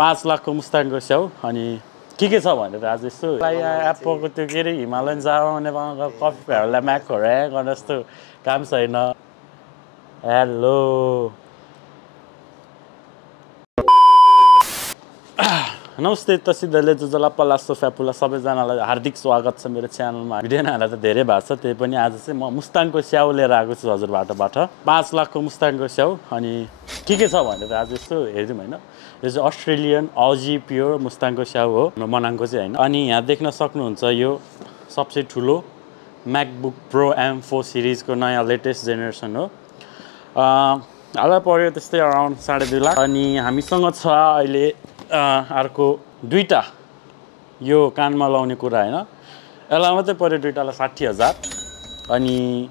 5 लाखको मुस्ताङको स्याउ अनि के छ भनेर आज यसो एप्पलको त्यो के अरे हिमालयन जावा नेपालको कफीहरूलाई म्याकहरू गर्ने जस्तो काम छैन। हेलो नमस्ते तसिदले जुजला पलासो फ्यापुला सबैजनालाई हार्दिक स्वागत छ मेरो च्यानलमा। भिडियो नहाल्दा त धेरै भएको छ, त्यही पनि आज चाहिँ म मुस्ताङको स्याउ लिएर आएको छु हजुरबाटबाट। 5 लाखको मुस्ताङको स्याउ अनि के छ भनेर आज यसो हेर्यौँ होइन। यो चाहिँ अस्ट्रेलियन अजी प्योर मुस्ताङको स्याउ हो मनाङको चाहिँ होइन। अनि यहाँ देख्न सक्नुहुन्छ यो सबसे ठुलो म्याकबुक प्रो M4 सिरिजको नयाँ लेटेस्ट जेनेरेसन हो। हालै पर्यो त्यस्तै अराउन्ड 2.5 लाख। अनि हामीसँग छ अहिले अर्को दुईटा यो कानमा लाउने कुरा होइन, यसलाई मात्रै पर्यो दुईटालाई 60,000। अनि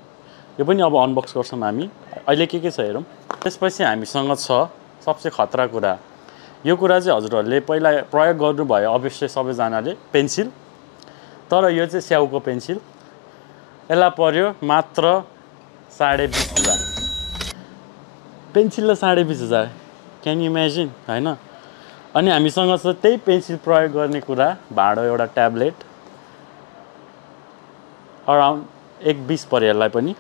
यो पनि अब अनबक्स गर्छौँ हामी। अहिले के छ हेरौँ। त्यसपछि हामीसँग छ सबसे खतरा कुरा। यो कुरा चाहिँ हजुरहरूले पहिला प्रयोग गर्नुभयो अवश्य सबैजनाले, पेन्सिल। तर यो चाहिँ स्याउको पेन्सिल। यसलाई पर्यो मात्र 20,500। पेन्सिललाई 20,500, क्यान यु इमेजिन होइन। अनि हामीसँग छ त्यही पेन्सिल प्रयोग गर्ने कुरा, भाँडो एउटा ट्याब्लेट अराउन्ड 120 पर्यो यसलाई पनि।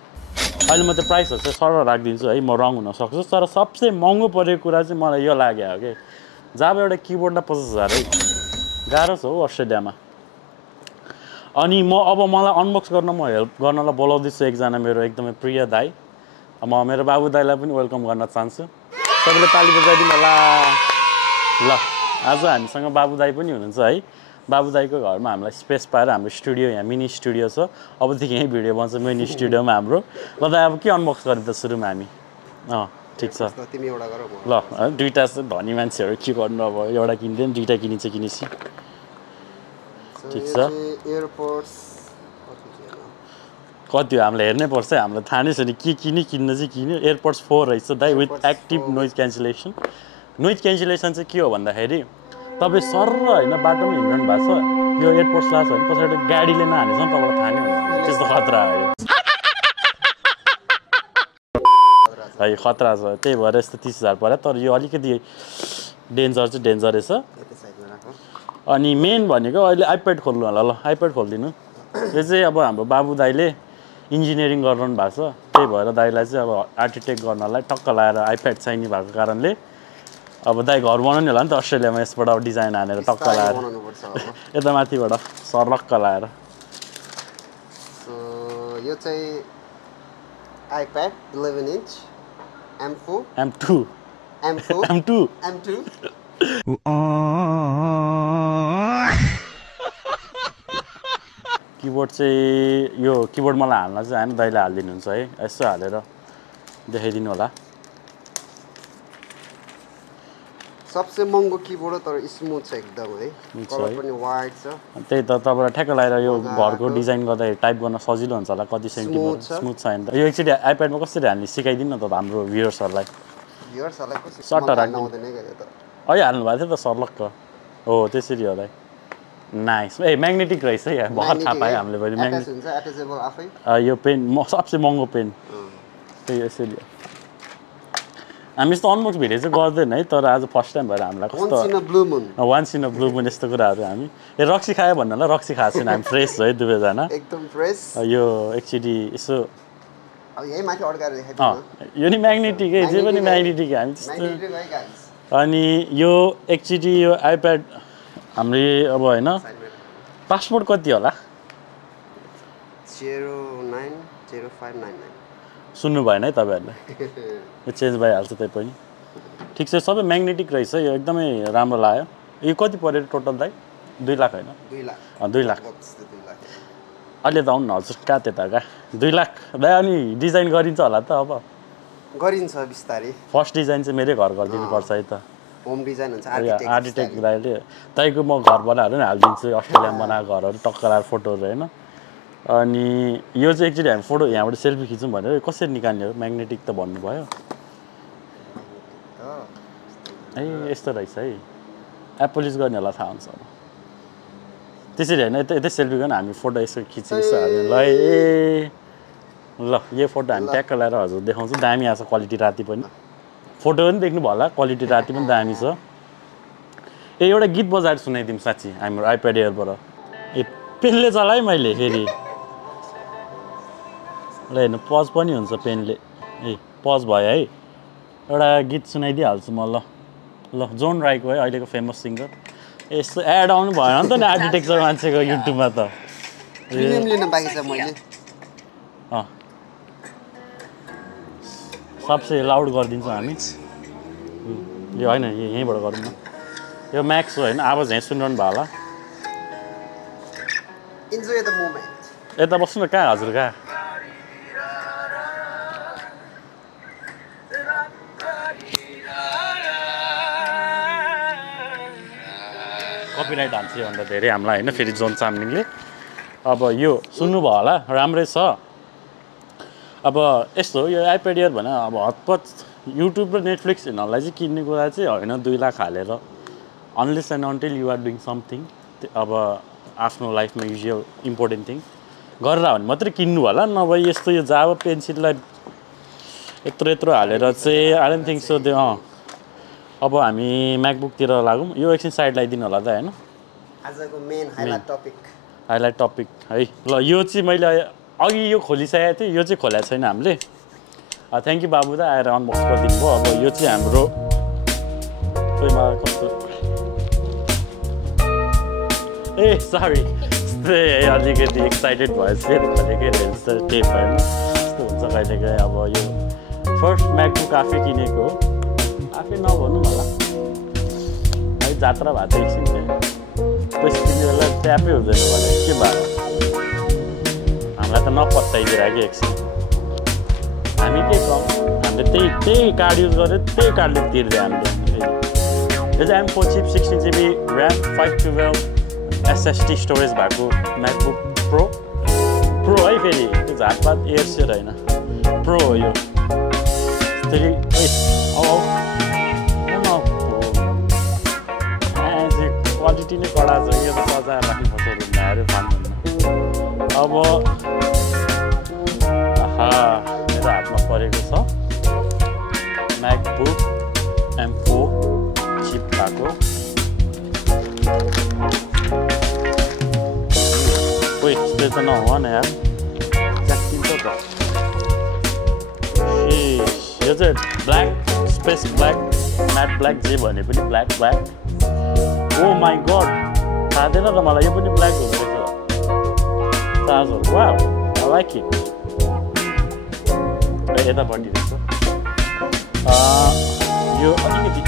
अहिले म त्यो प्राइसहरू चाहिँ सर राखिदिन्छु है, म रङ हुनसक्छु। तर सबसे महँगो परेको कुरा चाहिँ मलाई यो लाग्यो हो कि जाबा एउटा किबोर्डलाई 50,000 है, गाह्रो छ हो अस्ट्रेलियामा। अनि मलाई अनबक्स गर्न म हेल्प गर्नलाई बोलाउँदैछु एकजना मेरो एकदमै प्रिय दाइ। म मेरो बाबु दाइलाई पनि वेलकम गर्न चाहन्छु। सबैले ताली बजाइदिनु होला। ल आज हामीसँग बाबु दाई पनि हुनुहुन्छ है। बाबु दाईको घरमा हामीलाई स्पेस पाएर हाम्रो स्टुडियो, यहाँ मिनी स्टुडियो छ। अबदेखि यहीँ भिडियो बन्छ मिनी स्टुडियोमा हाम्रो। ल दाइ अब के अनबक्स गर्ने त सुरुमा हामी? ठिक छ ल। दुईवटा धनी मान्छेहरू के गर्नु, अब एउटा किन्दैन दुईवटा किनिन्छ किनेपछि ठिक छ। कति हो हामीलाई हेर्नै पर्छ है, हामीलाई थाहा नै छैन के किन्न चाहिँ किन्यो। एयरपोर्ट्स 4 रहेछ दाइ, with active noise cancellation. Noise cancellation चाहिँ के हो भन्दाखेरि तपाईँ सर होइन बाटोमा हिँड्नु भएको छ, यो एयरपोर्ट्स लान्छ भने पछाडि गाडीले नहानेछ तपाईँलाई थाहा नै हुन्छ। त्यस्तो खतरा हो है, खतरा छ। त्यही भएर यस्तो 30,000 पर्यो। तर यो अलिकति डेन्जर चाहिँ डेन्जरै छ। अनि मेन भनेको अहिले आइप्याड खोल्नु होला। ल आइप्याड खोलिदिनु। यो चाहिँ अब हाम्रो बाबु दाइले इन्जिनियरिङ गरिरहनु भएको छ, त्यही भएर दाइलाई चाहिँ अब आर्किटेक्ट गर्नलाई टक्क लगाएर आइप्याड चाहिने भएको कारणले अब दाइ घर बनाउने होला नि त अस्ट्रेलियामा। यसबाट अब डिजाइन हानेर टक्क लगाएर यता माथिबाट सर्लक्क लगाएर। यो चाहिँ आइप्याड 11 इन्च M2 किबोर्ड चाहिँ यो किबोर्ड मलाई हाल्न चाहिँ होइन, दाइले हालिदिनुहुन्छ है। यसो हालेर देखाइदिनु होला। सबसे महँगो किबोर्ड हो, तर स्मुथ छ एकदम है। कलर पनि वाइट छ। त्यही त तपाईँलाई ठ्याक्क लगाएर यो घरको डिजाइन गर्दाखेरि टाइप गर्न सजिलो हुन्छ होला। कति सेन्टिमिटर स्मुथ छ नि त। यो एकचोटि आइप्याडमा कसरी हाल्ने सिकाइदिनु न त हाम्रो भ्युअर्सहरूलाई। सट्ट राख्नु अहिले हाल्नु भएको थियो त सर्लक्क। हो त्यसरी हो दाइ। नाइस। ए म्याग्नेटिक रहेछ है, यहाँ भर्खर थाहा पाएँ हामीले पनि। यो पेन सबसे महँगो पेन त्यही यसरी हो। हामी यस्तो अनबक्स भिडियो चाहिँ गर्दैन है, तर आज फर्स्ट टाइम भएर हामीलाई कस्तो वान्स इन अ ब्लू मुन यस्तो कुराहरू हामी रक्सी खायो भन्नु होला। रक्सी खाएको छैन हामी, फ्रेस है दुवैजना एकदम फ्रेस। यो एकचोटि यसो यही माथि अड्काएर देखाइदिनु। यो नि म्याग्नेटिक है, जे पनि म्याग्नेटिक हामी त्यस्तो। अनि यो एकचोटि यो आइप्याड हाम्रो अब होइन पासपोर्ट कति होला? 090599। सुन्नु भएन है तपाईँहरूले, यो चेन्ज भइहाल्छ त्यही पनि। ठिक छ, सबै म्याग्नेटिक रहेछ। यो एकदमै राम्रो लाग्यो। यो कति पऱ्यो टोटल दाइ? 2 लाख होइन? 2 लाख। अहिले त आउनु न हजुर, कहाँ त्यता कहाँ 2 लाख दाइ। अनि डिजाइन गरिन्छ होला त? अब गरिन्छ बिस्तारै। फर्स्ट डिजाइन चाहिँ मेरै घर गरिदिनु पर्छ है त। होम डिजाइन हुन्छ आर्किटेक्ट दाइले। दाइको म घर बनाएर नि हालिदिन्छु, अस्ट्रेलियामा बनाएको घरहरू टक्क लगाएर फोटोहरू होइन। अनि यो चाहिँ एकचोटि हामी फोटो यहाँबाट सेल्फी खिचौँ भनेर कसरी निकाल्ने हो? म्याग्नेटिक त भन्नुभयो है। यस्तो रहेछ है, एप्पल युज गर्ने होला थाहा हुन्छ अब। त्यसरी होइन, यतै सेल्फी गर्न हामी फोटो यसो खिच्यो यसो हाल्यो। ल ल यो फोटो हामी ट्याक्क लगाएर हजुर देखाउँछु। दामी आएको छ क्वालिटी। राति पनि फोटो पनि देख्नु भयो होला, क्वालिटी राति पनि दामी छ। एउटा गीत बजाएर सुनाइदिउँ साँच्ची हाम्रो आइप्याड एयरबाट ए पेनले चलाएँ मैले फेरि ल हेर्नु पज पनि हुन्छ पेनले ए पज भयो है एउटा गीत सुनाइदिइहाल्छु म ल जोन राईको है अहिलेको फेमस सिङ्गर यस्तो एड आउनु भएन नि त नि आर्किटेक्चर मान्छेको युट्युबमा त प्रिमियम लिन बाँकी छ मैले सबसे लाउड गरिदिन्छौँ हामी यो होइन यहीँबाट गरौँ न यो म्याक्स हो होइन आवाज यहीँ सुनिरहनु भयो होला इन्जोय द मोमेन्ट यता बस्नु न कहाँ हजुर कहाँ कपिराइट हाल्छ योभन्दा धेरै हामीलाई होइन फेरि जोन चामलिङले अब यो सुन्नुभयो होला राम्रै छ अब यस्तो हो यो आइप्याड एयर भने अब हतपत युट्युब र नेटफ्लिक्स हेर्नलाई चाहिँ किन्ने कुरा चाहिँ होइन 2 लाख हालेर unless and until you are doing something अब आफ्नो लाइफमा युजुअल इम्पोर्टेन्ट थिङ गरेर भने मात्रै किन्नु होला नभए यस्तो यो जावा पेन्सिललाई यत्रो हालेर चाहिँ आई डोन्ट थिङ्क सो त्यो अब हामी म्याकबुकतिर लागौँ यो एकछिन साइड लगाइदिनु होला त होइन आजको मेन हाइलाइट टपिक है ल यो चाहिँ मैले अघि यो खोलिसकेको थिएँ यो चाहिँ खोलेको छैन हामीले थ्याङ्क यू बाबु दा आएर अनबक्स गरिदिनु भयो अब यो चाहिँ हाम्रो खोइमा कस्तो ए सरी अलिकति एक्साइटेड भयो सेट भनेकै रेल्स टेप होइन यस्तो हुन्छ कहिलेकाहीँ अब यो फर्स्ट म्याकबुक आफै किनेको हो आफै नभनौँ होला है जात्रा भएको थियो एकछिन पैसा किन्ने बेला ट्यापै हुँदैन भने के भयो हामीलाई त नपत्ताइदिएर कि एकछिन हामी के कम हामीले त्यही कार्ड युज गरेर त्यही कार्डले तिर्दियो हामीले यो चाहिँ M4 cheap 16GB RAM 512 SSD storage भएको म्याकबुक प्रो है फेरि त्यो झाटपात एयरसेयर होइन प्रो हो यो फेरि क्वालिटी नै कडा छ यो त सजाएर राख्नुपर्छ रुममा आएर फान्नुहुन्न अब मेरो हातमा परेको छ म्याकबुक M4 चिप भएको ओइ त्यो त नहुँ न यार च्याकिन्छ त यो चाहिँ black space black matte black जे भने पनि ब्ल्याक ओ माई गड थाहा थिएन त मलाई यो पनि ब्ल्याक हुँदो रहेछ charger wow I like it यतापट्टि रहेछ यो अलिकति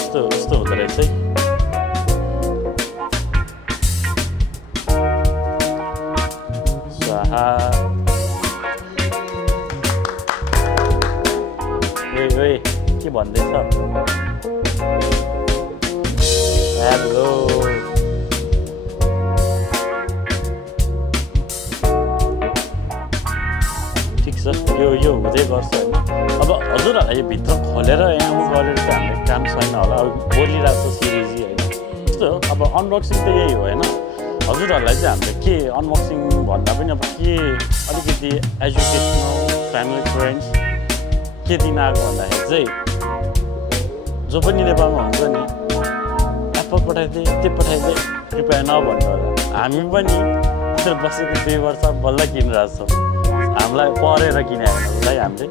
यस्तो हुँदो रहेछ है के भन्दैछ हेलो ठिक छ यो हुँदै गर्छ होइन अब हजुरहरूलाई यो भित्र खोलेर यहाँ गरेर चाहिँ हामीले काम छैन होला अब बोलिरहेको छ सिरिज होइन त्यस्तो हो अब अनबक्सिङ त यही हो होइन हजुरहरूलाई चाहिँ हामीले के अनबक्सिङ भन्दा पनि अब के अलिकति एजुकेसनल फ्यामिली फ्रेन्ड्स के दिन आएको भन्दाखेरि चाहिँ जो पनि नेपालमा हुन्छ नि एप्पल पठाइदिए त्यो पठाइदिए कृपया नभन्नु होला हामी पनि बसेको 2 वर्ष बल्ल किनिरहेको छौँ हामीलाई परेर किने है हामीले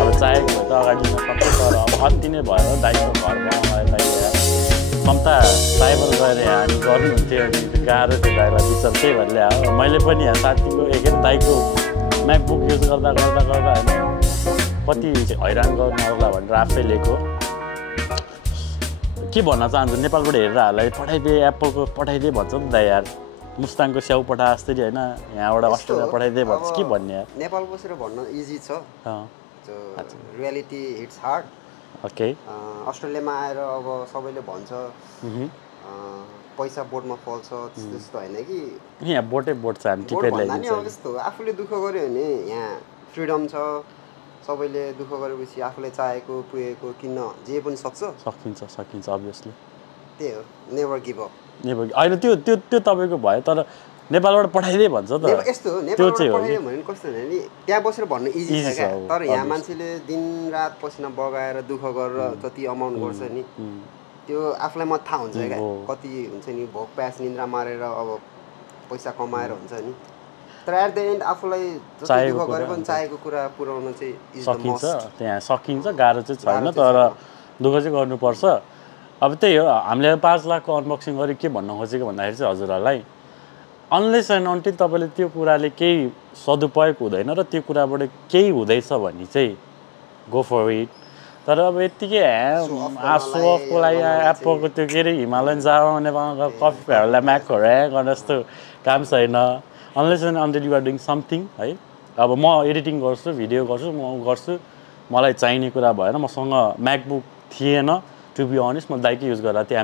अब चाहेको भए त अगाडि नसक्छ तर अब अति नै भयो दाइको घर बनाउनलाई क्षमता साइबर गएर यहाँ हामी गर्नुहुन्थ्यो अनि गाह्रो थियो दाइलाई विचार त्यही भएर ल्यायो मैले पनि यहाँ साथीको एकैन दाइको म्याकबुक युज गर्दा होइन कति हैरान गर्नु होला भनेर आफै लिएको के भन्न चाहन्छु नेपालबाट हेरेरहरूलाई पठाइदिए एप्पलको पठाइदिए भन्छ नि त यार मुस्ताङको स्याउ पठा जस्तै होइन यहाँबाट अस्ट्रेलिया पठाइदिए भन्छ के भन्ने यार नेपाल बसेर भन्न इजी छ रियालिटी हिट्स हार्ड ओके अस्ट्रेलियामा आएर अब सबैले भन्छ पैसा बोर्डमा फल्छ त्यस्तो होइन कि यहाँ बोटै बोट छ हामी टिपेर ल्याइदिन्छ अब त्यस्तो आफूले दुःख गर्यो भने यहाँ फ्रिडम छ सबैले दुःख गरेपछि आफूले चाहेको पुगेको किन्न जे पनि सकिन्छ अभियसली त्यही हो नेभर गिभ अप नेभर होइन त्यो तपाईँको भयो तर नेपालबाट पठाइदिए भन्छ त यस्तो हो नेपालबाट पठाइदियो भने कस्तो हुन्छ नि त्यहाँ बसेर भन्नु इजी छ क्या तर यहाँ मान्छेले दिनरात पसिना बगाएर दुःख गरेर जति अमाउन्ट गर्छ नि त्यो आफूलाई मात्र थाहा हुन्छ क्या कति हुन्छ नि भोक प्यास निन्द्रा मारेर अब पैसा कमाएर हुन्छ नि तर एट द एन्ड आफूलाई जति दुःख गरे पनि चाहेको कुरा पुऱ्याउन चाहिँ सकिन्छ त्यहाँ सकिन्छ गाह्रो चाहिँ छैन तर दुःख चाहिँ गर्नुपर्छ अब त्यही हो हामीले 5 लाखको अनबक्सिङ गरी के भन्न खोजेको भन्दाखेरि चाहिँ हजुरहरूलाई अनलेस एन्ड अन्टिल तपाईँले त्यो कुराले केही सदुपयोग हुँदैन र त्यो कुराबाट केही हुँदैछ भने चाहिँ गो फर इट तर अब यत्तिकै आसो अफको लागि एप्पलको त्यो के अरे हिमालयन जावा नेपालमा कफीहरूलाई म्याकहरू गर्ने जस्तो काम छैन unless and until you are doing something है अब म एडिटिङ गर्छु भिडियो गर्छु म गर्छु मलाई चाहिने कुरा भएन मसँग म्याकबुक थिएन टु बी अनेस्ट म दाइकै युज गरेर थिएँ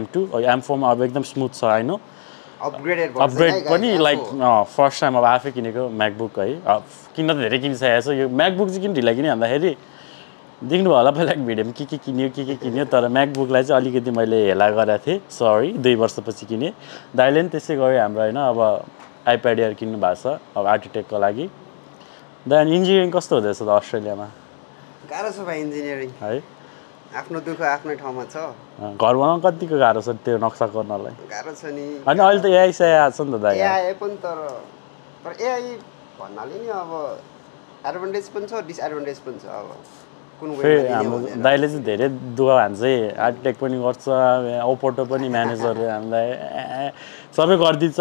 M4 अब एकदम स्मुथ छ होइन अपग्रेड पनि लाइक फर्स्ट टाइम अब आफै किनेको म्याकबुक है किन्न त धेरै किनिसकेको छ यो म्याकबुक चाहिँ किन ढिला किने भन्दाखेरि देख्नुभयो होला पहिला भिडियोमा के किन्यो तर म्याकबुकलाई चाहिँ अलिकति मैले हेला गरेको थिएँ सरी 2 वर्षपछि किनेँ दाइले पनि त्यसै गऱ्यो हाम्रो होइन अब आइप्याड एयर किन्नु भएको छ अब आर्किटेक्टको लागि देन इन्जिनियरिङ कस्तो हुँदैछ त अस्ट्रेलियामा गाह्रो छ भाइ इन्जिनियरिङ है आफ्नो दुःख आफ्नै ठाउँमा छ घर बनाउन कतिको गाह्रो छ त्यो नक्सा गर्नलाई गाह्रो छ नि होइन अहिले त एआई आएको छ नि त दाइ एआई पनि तर एआई भन्नाले नि अब एडभान्टेज पनि छ डिसएडभान्टेज पनि छ अब कुन फेरि हाम्रो दाइले चाहिँ धेरै दुःख हान्छ है आर्किटेक्ट पनि गर्छ ओपोटो पनि म्यानेजर हामीलाई सबै गरिदिन्छ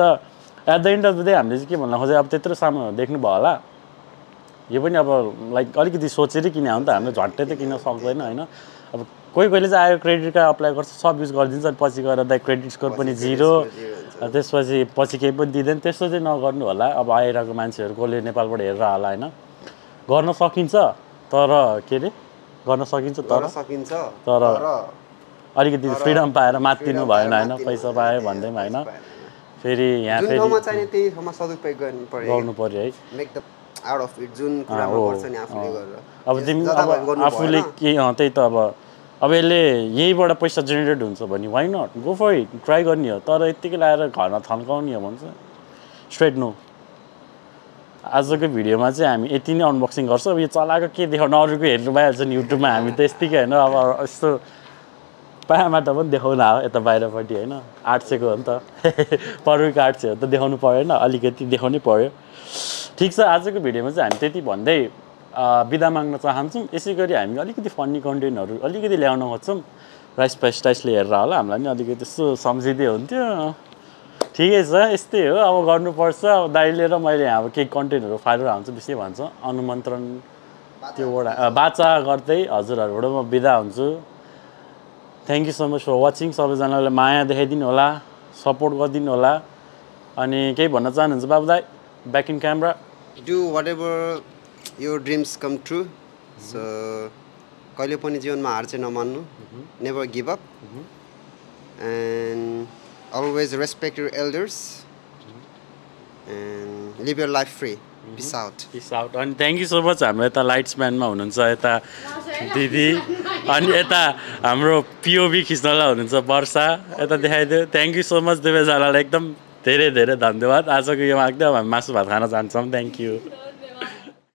at the end of the day हामीले चाहिँ के भन्न खोजेँ अब त्यत्रो सामान देख्नुभयो होला यो पनि अब लाइक अलिकति सोचेरै किने हो नि त हामीले झट्टै त किन्न सक्दैन होइन अब कोहीले चाहिँ आयो क्रेडिट कार्ड अप्लाई गर्छ सब युज गरिदिन्छ अनि पछि गएर दाइ क्रेडिट स्कोर पनि 0 त्यसपछि केही पनि दिँदैन त्यस्तो चाहिँ नगर्नु होला अब आइरहेको मान्छेहरू कसले नेपालबाट हेरेर होला होइन गर्न सकिन्छ तर के अरे गर्न सकिन्छ तर अलिकति फ्रिडम पाएर मात्तिनु भएन होइन पैसा पायो भन्दैमा होइन फेरि यहाँ फेरि त्यही ठाउँमा सदुपयोग गर्नु पर्यो है आउट अफ इट जुन कुरामा गर्छ नि आफूले गरेर अब तिमी अब आफूले के त्यही त अब यसले यहीबाट पैसा जेनेरेट हुन्छ भने why not go for it try गर्ने हो तर यत्तिकै लगाएर घरमा थन्काउने हो भन्छ स्ट्रेट नो आजको भिडियोमा चाहिँ हामी यति नै अनबक्सिङ गर्छौँ अब यो चलाएको के देखाउनु अरूको हेर्नु भइहाल्छ नि युट्युबमा हामी त यतिकै होइन अब यस्तो पायाबाट पनि देखाउन आयो यता बाहिरपट्टि होइन आर्ट्सेको हो नि त परुको आर्ट्से हो त देखाउनु परेन अलिकति देखाउनै पर्यो ठिक छ आजको भिडियोमा चाहिँ हामी त्यति भन्दै बिदा माग्न चाहन्छौँ यसै गरी हामी अलिकति फन्नी कन्टेन्टहरू अलिकति ल्याउन खोज्छौँ राइस टाइसले हेरेर होला हामीलाई पनि अलिकति यसो सम्झिँदै हुन्थ्यो ठिकै छ यस्तै हो अब गर्नुपर्छ अब दाइले र मैले अब केही कन्टेन्टहरू फालेर हुन्छ विषय भन्छ अनुमन्त्रण त्यो एउटा बाचा गर्दै हजुरहरूबाट म बिदा हुन्छु thank you so much for watching सबैजनाले माया देखाइदिनु होला सपोर्ट गरिदिनु होला अनि केही भन्न चाहनुहुन्छ बाबु दाइ back in camera do whatever your dreams come true so कहिले पनि जीवनमा हार चाहिँ नमान्नु never give up and always respect your elders and live your life free. Peace out. अनि थ्याङ्क यू सो मच हाम्रो यता लाइट्सम्यानमा हुनुहुन्छ यता दिदी अनि यता हाम्रो पिओभी खिच्नलाई हुनुहुन्छ वर्षा यता देखाइदियो थ्याङ्क यू सो मच दुवैजनालाई एकदम धेरै धेरै धन्यवाद आजको यो माग्दै अब हामी मासु भात खान जान्छौँ थ्याङ्क यू